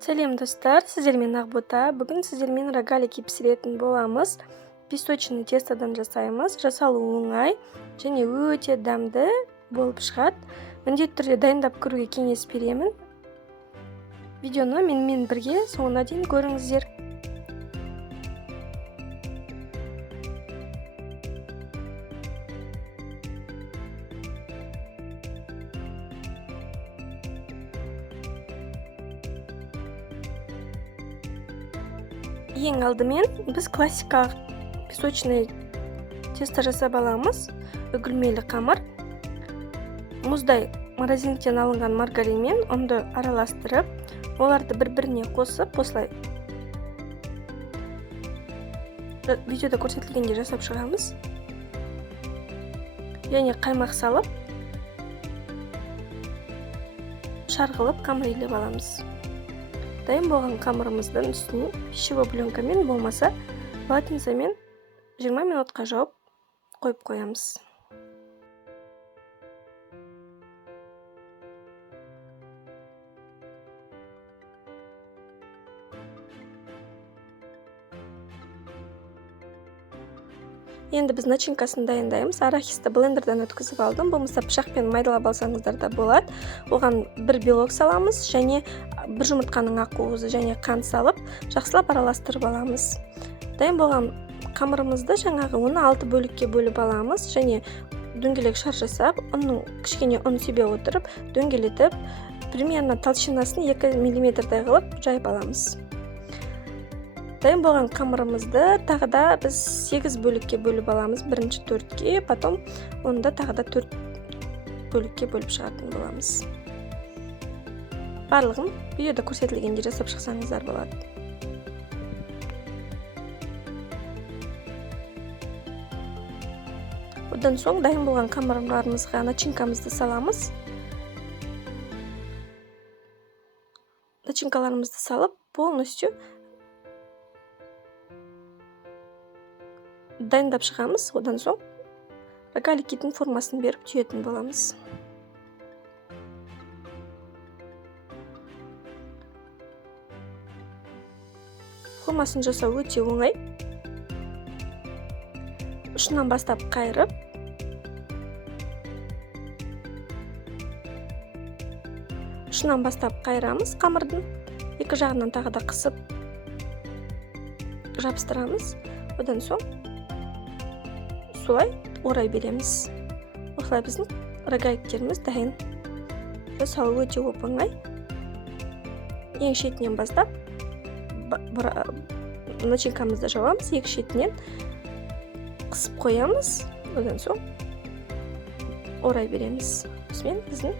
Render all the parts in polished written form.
Сәлем достар, сіздермен Ақбота. Бүгін сіздермен рогалики пісіретін боламыз. Песочный тестадан жасаймыз. Жасалу оңай және өте дәмді болып шығады. Міндетті түрде дайындап көруге кеңес беремін. Видеоны менімен бірге соңына дейін көріңіздер. Ең алдымен біз классикалық песочный тесто жасап аламыз. Үгілмелі қамыр. Мұздай морозилктен алынған маргарин мен ұнды араластырып, оларды бір-біріне қосып, осылай видеода көрсетілгенде жасап шығамыз. Және қаймақ салып, шар қылып қамыр илеп аламыз. Дайын болған қамырымыздың үстіне пищевой пленкамен болмаса полотенцемен 20 минутқа жауып қойып қоямыз. Енді біз начинкасын дайындаймыз. Арахисті блендерден өткізіп алдым. Болмаса пышақпен майдалап алсаңыздар да болады. Оған бір белок саламыз және бір жұмыртқаның ақуызы және қант салып, жақсылап араластырып аламыз. Дайын болған қамырымызды жаңағы оны 6 бөлікке бөліп аламыз және дөңгелек шар жасап, оның кішкене ұн себе отырып, дөңгелетіп, примерно толщинасын 2 мм-дай қылып жайып аламыз. Дайын болған қамырымызды тағы да біз 8 бөлікке бөліп аламыз. Бірінші 4-ке, потом онда тағы да 4 бөлікке бөліп шығатын боламыз. Барлығын видеода көрсетілгенде жасап шықсаңыздар болады. Одан соң дайын болған қамырымызға начинкамызды саламыз. Начинкаларымызды салып, полностью дайындап шығамыз. Одан соң рогаликидің формасын беріп түйетін боламыз. Формасын жасау өте оңай. Ұшынан бастап қайырып, ұшынан бастап қайырамыз қамырдың. Екі жағынан тағы да қысып жабыстырамыз. Одан соң солай орай береміз. Осылай біздің рогаликтеріміз дайын. Жасалу өте оңай. Ең шетінен бастап начинкамызды жабамыз, екі шетінен қысып қоямыз. Одан соң орай береміз. Осымен біздің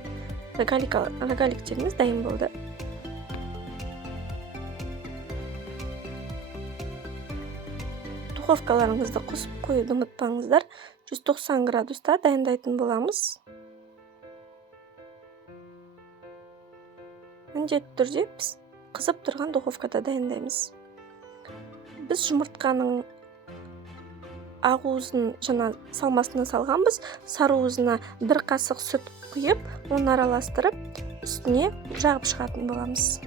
рогаликтеріміз дайын болды. Духовкаларыңызды қосып қоюды ұмытпаңыздар. 190 градуста дайындайтын боламыз. Міндетті түрде қызып тұрған духовкада дайындаймыз. Біз жұмыртқаның ақуызын жаңа салмасына салғанбыз. Сары уызына 1 қасық сүт құйып, оны араластырып, үстіне жағып шығатын боламыз.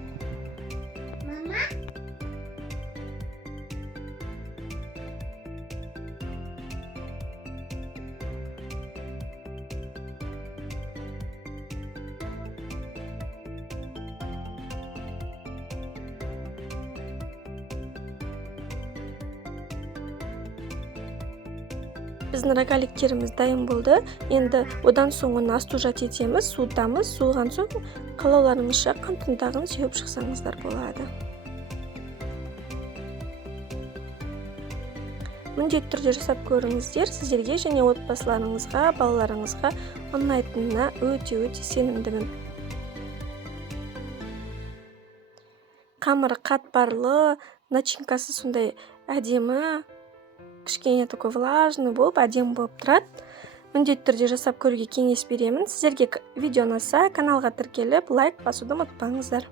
Біздің рогаликтеріміз дайын болды. Енді одан соң оны астужат етеміз, суытамыз. Суыған соң қалауларыңызша қант ұнтағын сеуіп шықсаңыздар болады. Міндетті түрде жасап көріңіздер. Сіздерге және отбасыларыңызға, балаларыңызға ұнайтынына өте сенімдімін. Қамыры қатпарлы, начинкасы сондай әдемі, кішкене такой влажный болып, әдемі болып тұрады. Міндетті түрде жасап көруге кеңес беремін. Сіздерге видео ұнаса, каналға тіркеліп, лайк басуды ұмытпаңыздар.